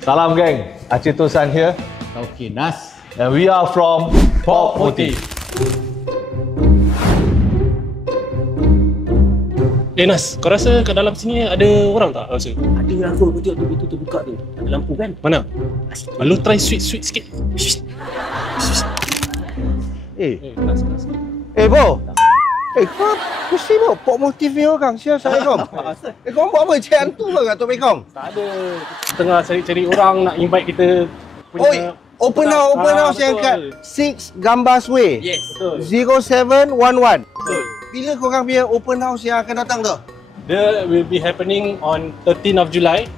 Salam geng, Aceh Tosan here. Okay, Nas. And we are from Pop Motif. Nas, kau rasa kat dalam sini ada orang tak rasa? Ada lah kot, betul tu pintu terbuka tu. Ada lampu kan? Mana? Lu try sweet sikit. Nas. Bo. Kau mesti bawa Pop Motif ni orang. Assalamualaikum. Kau buat apa? Cik hantu ke kat Assalamualaikum? Tak ada. Tengah cari orang nak invite kita punya open house yang kat 6 Gambas Way. Yes. Betul. 0711. Betul. Bila korang punya open house yang akan datang tu? Dia will be happening on 13th of July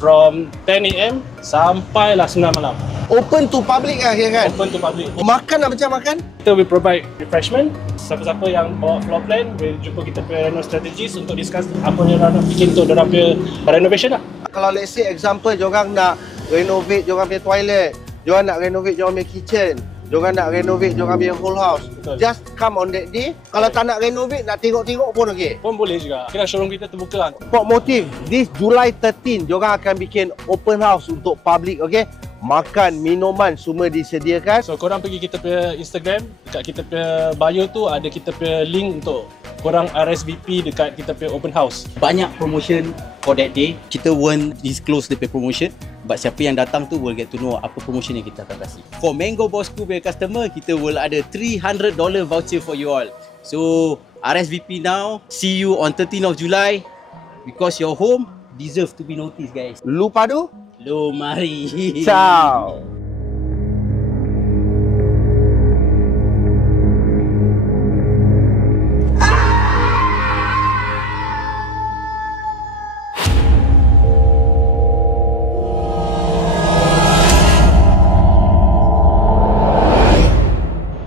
from 10 AM sampailah 9 malam. Open to public lah kan? Open to public. Makan nak macam makan? Kita will provide refreshment. Siapa-siapa yang bawa floor plan will jumpa kita punya reno strategies untuk discuss apa yang orang nak bikin untuk orang punya renovation lah. Kalau let's say example, diorang nak renovate diorang punya toilet, diorang nak renovate diorang punya kitchen, diorang nak renovate diorang punya whole house. Betul. Just come on that day. Kalau tak nak renovate, nak tengok-tengok pun okey. Pun boleh juga. Kira showroom kita terbuka lah. Pop Motif, this July 13, diorang akan bikin open house untuk public, okey? Makan, minuman semua disediakan. So korang pergi kita punya Instagram, dekat kita punya bio tu ada kita punya link untuk korang RSVP dekat kita punya open house. Banyak promotion for that day. Kita won't disclose the promotion, but siapa yang datang tu will get to know apa promotion yang kita akan kasih. For Mango Bosku punya customer, kita will ada $300 voucher for you all. So RSVP now. See you on 13th of July because your home deserve to be noticed, guys. Lu padu? Lu mari. Ciao.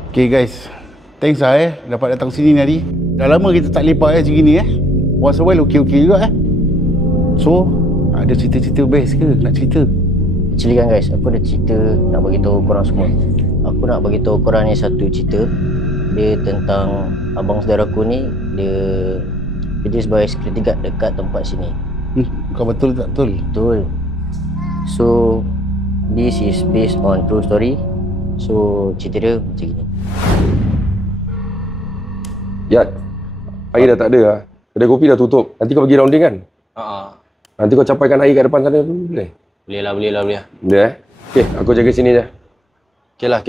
Okay guys, thanks lah dapat datang sini ni hari. Dah lama kita tak lepak macam gini Once a while okey-okey juga So, ada cerita-cerita best ke nak cerita? Actually kan guys, aku ada cerita nak bagi tahu korang semua. Aku nak bagi tahu korang ni satu cerita. Dia tentang abang saudara aku ni, dia kerja sebagai security guard dekat tempat sini. Kau betul tak betul? Betul. So, this is based on true story. So, cerita dia macam gini. Yat, air dah tak ada lah. Kedai kopi dah tutup. Nanti kau pergi rounding kan? Nanti kau capaikan air kat depan sana dulu, boleh? Boleh lah. Boleh Okey, aku jaga sini je. Okey lah.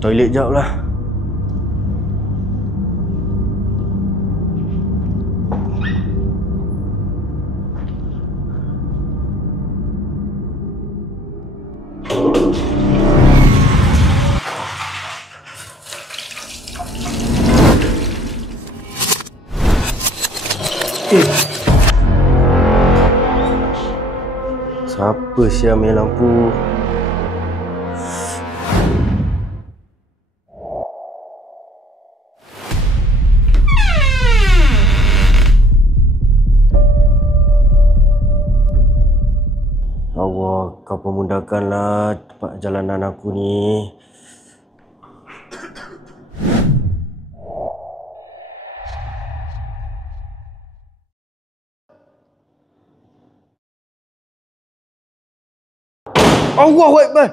Toilet jap lah. Siapa siapa main lampu? Allah, kau pemudahkanlah perjalanan aku ni. Allahu Akbar.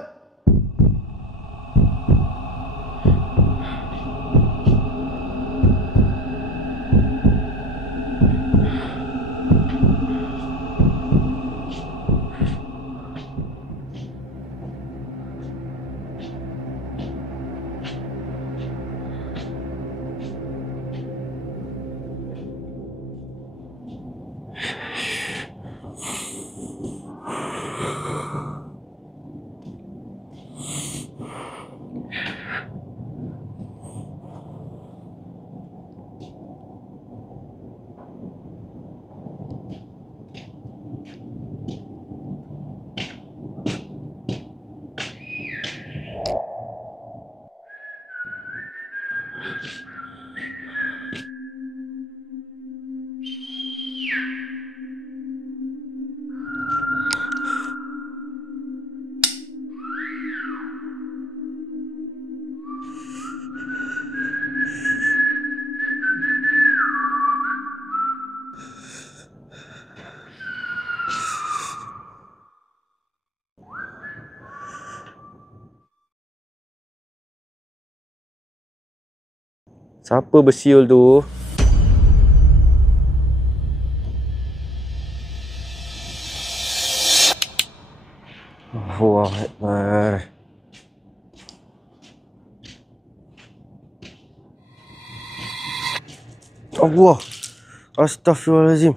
Siapa bersiul tu? Allahu Akbar. Allah. Astaghfirullahalazim.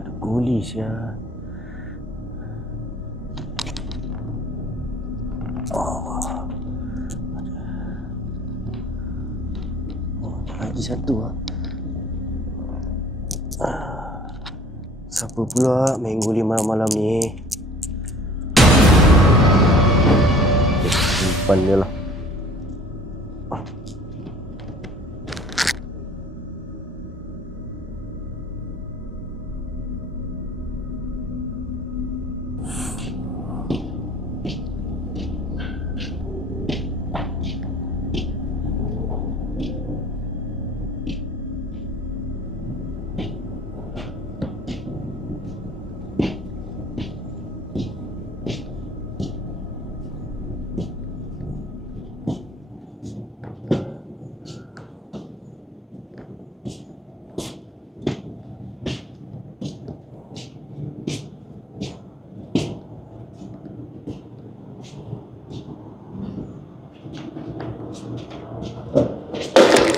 Ada guli sia. Oh, ada lagi satu ah. Siapa pula main guli malam-malam ni? Simpan dia lah.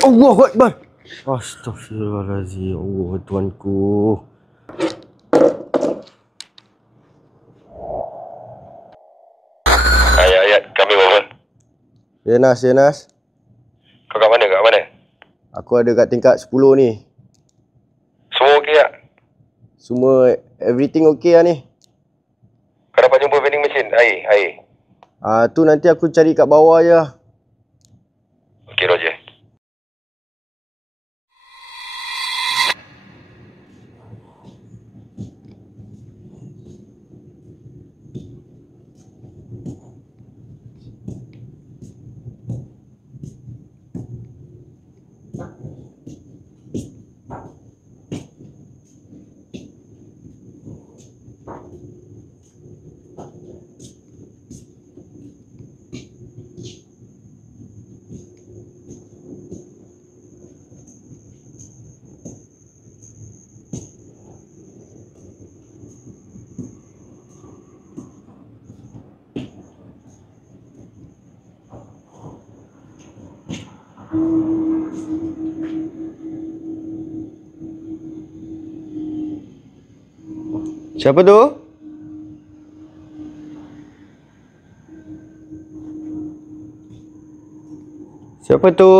Allahu Akbar. Astaghfirullahalazim. Allah Tuanku. Ayat, kami over. Ya Nas. Kau kat mana? Aku ada kat tingkat 10 ni. Semua okey tak? Semua everything okey lah ni. Kau dapat jumpa vending machine? Air. Tu nanti aku cari kat bawah je. Okey, Roger. Siapa tu? Siapa tu?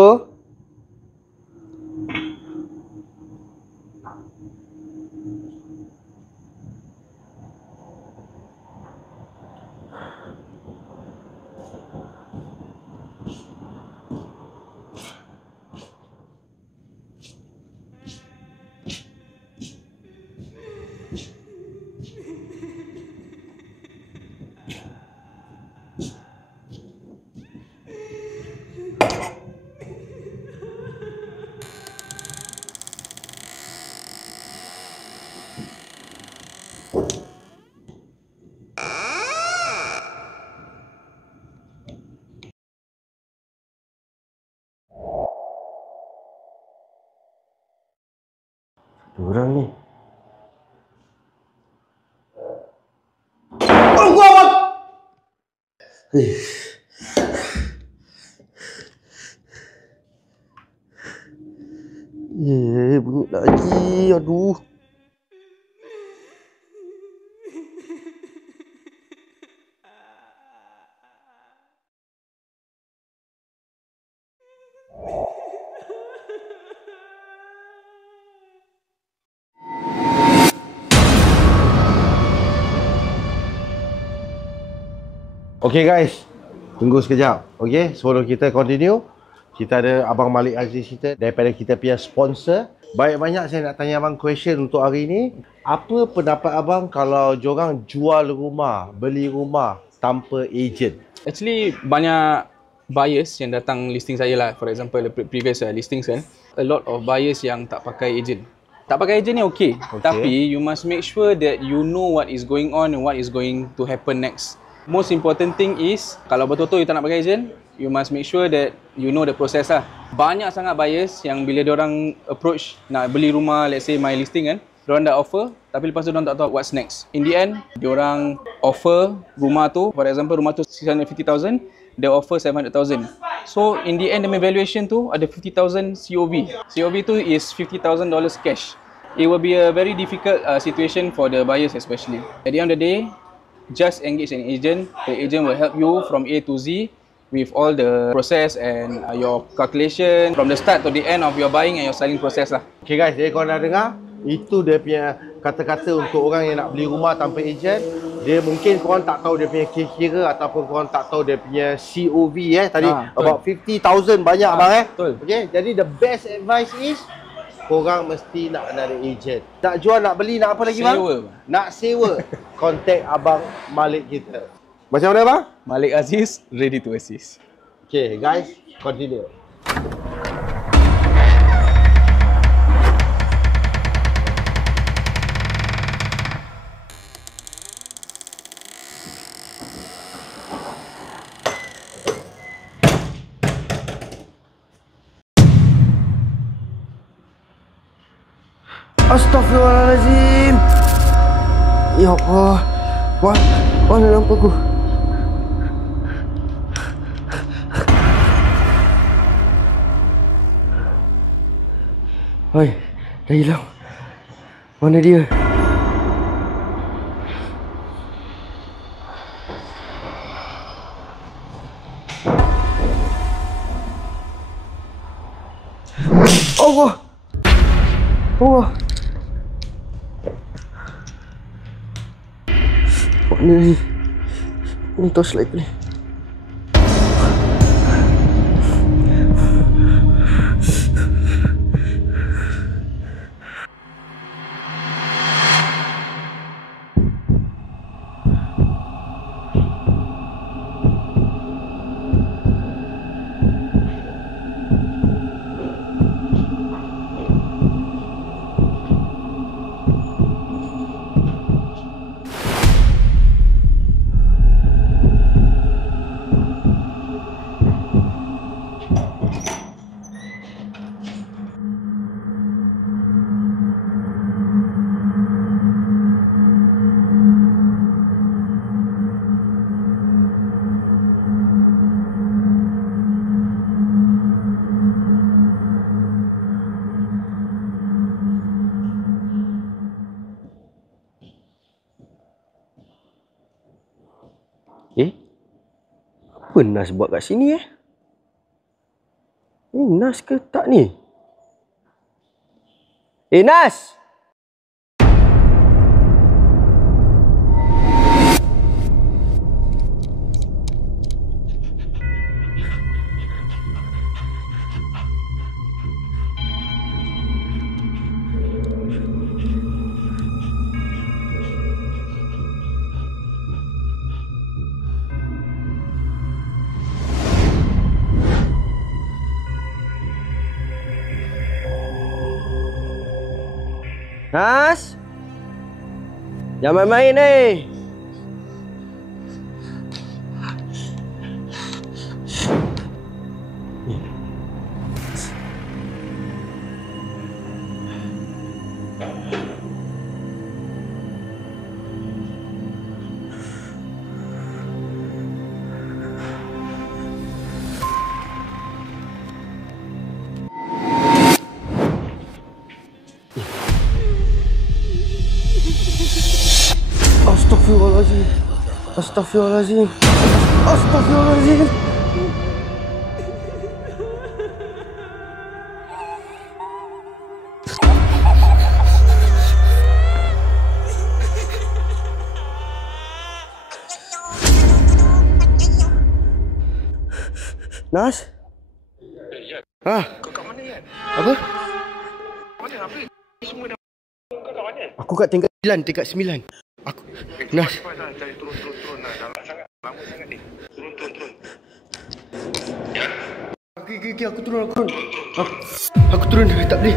Orang ni. lagi. Aduh. Okay guys, tunggu sekejap. Okay, sebelum kita continue, kita ada Abang Malik Aziz kita daripada kita punya sponsor. Banyak saya nak tanya abang question untuk hari ni. Apa pendapat abang kalau diorang jual rumah, beli rumah tanpa ejen? Actually banyak buyers yang datang listing saya lah. For example, the previous listings kan, a lot of buyers yang tak pakai ejen. Tak pakai ejen ni okay. Tapi you must make sure that you know what is going on and what is going to happen next. Most important thing is, kalau betul-betul you tak nak pakai ejen, you must make sure that you know the process lah. Banyak sangat buyers yang bila diorang approach nak beli rumah, let's say my listing kan, diorang dah offer, tapi lepas tu diorang tak tahu what's next. In the end, diorang offer rumah tu, for example rumah tu 650,000, they offer 700,000. So in the end, the valuation tu ada 50,000 COV. COV tu is $50,000 cash. It will be a very difficult situation for the buyers especially. At the end of the day, just engage an agent. The agent will help you from A to Z with all the process and your calculation from the start to the end of your buying and your selling process lah. Okay guys, jadi korang dah dengar, itu dia punya kata-kata untuk orang yang nak beli rumah tanpa ejen. Dia mungkin korang tak tahu dia punya kira-kira ataupun korang tak tahu dia punya COV tadi about 50,000 banyak bang Betul. Okay, jadi the best advice is korang mesti nak ada ejen. Nak jual, nak beli, nak apa lagi bang? Sewa. Nak sewa. Contact abang Malik kita. Macam mana bang? Malik Aziz, ready to assist. Okay guys, continue. Astaghfirullahaladzim. Ya Allah. Mana lampu aku? Hai, dah hilang. Mana dia? Allah. Allah. Mana ni? Ni torchlight ni. Apa Nas buat kat sini Ni Nas ke tak ni? Nas! Nas? Jangan main-main Astaghfirullahalazim. Astaghfirullahalazim. Nas? Kau kat mana kan? Apa? Mana Hafiz? Semua dah. Kau kat mana? Aku kat tingkat 9. Aku Nas. Cari turun. Nah, dah sangat. Lama sangat ni. Turun. Ya? Okey, aku turun. Aku turun, tak boleh.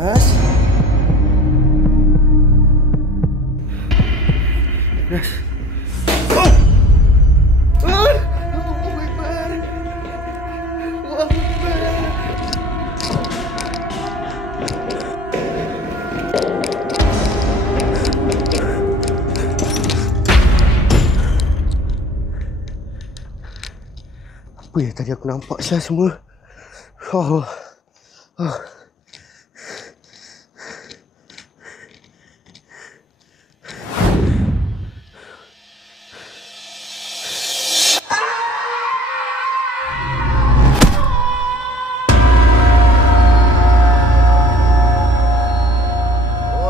Nas? Nas? Oh! Allahu Akbar! Allahu Akbar! Apa yang tadi aku nampak saya semua? Oh.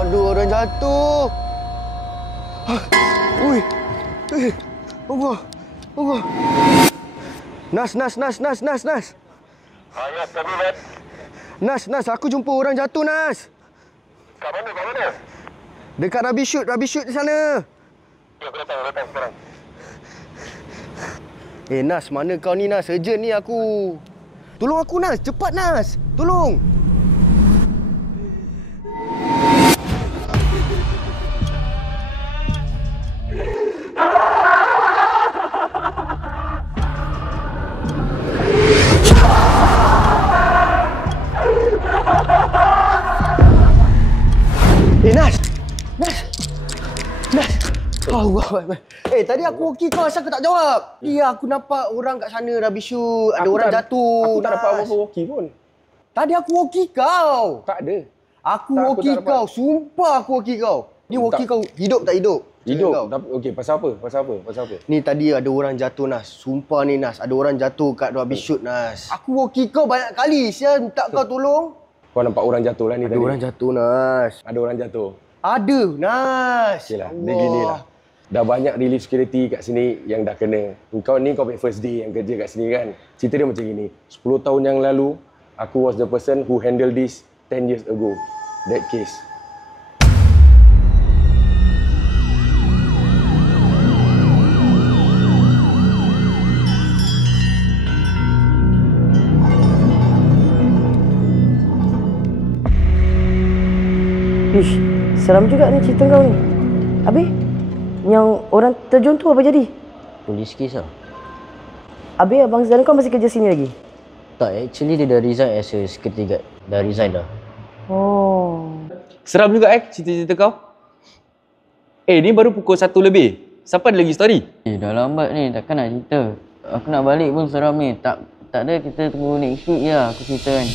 Aduh, orang jatuh. Ui. Allah. Nas. Ayah, kami lihat. Nas, aku jumpa orang jatuh, Nas. Kat mana? Dekat rubbish chute di sana. Ya, aku datang sekarang. Nas, mana kau ni, Nas? Urgent ni aku. Tolong aku, Nas. Cepat, Nas. Tolong. Nas. Allah. Tadi aku okey kau, asal kau tak jawab? Dia aku nampak orang kat sana rubbish chute, ada orang jatuh. Aku tak dapat apa-apa okey pun. Tadi aku okey kau. Tak ada. Aku okey kau. Sumpah aku okey kau. Ni okey kau hidup tak hidup? Hidup. Okey, pasal apa? Ni tadi ada orang jatuh, Nas. Sumpah ni, Nas. Ada orang jatuh kat rubbish chute, Nas. Aku okey kau banyak kali. Saya minta kau tolong. Kau nampak orang jatuh lah ni Ada tadi. orang jatuh, Nas. Ada orang jatuh. Ada, Nas. Okey lah, dia gini lah. Dah banyak relief security kat sini yang dah kena. Kau first day yang kerja kat sini kan. Cerita dia macam gini. 10 tahun yang lalu, aku was the person who handled this 10 years ago. That case. Ish, seram juga ni cerita kau ni. Habis, yang orang terjun tu apa jadi? Polis kes lah. Habis abang Zan kau masih kerja sini lagi? Tak, actually dia dah resign as a security guard. Dah resign dah. Oh. Seram juga cerita-cerita kau. Ni baru pukul 1 lebih. Siapa ada lagi story? Dah lambat ni, takkan nak cerita. Aku nak balik pun seram ni. Tak ada, kita tunggu next week je lah aku cerita kan.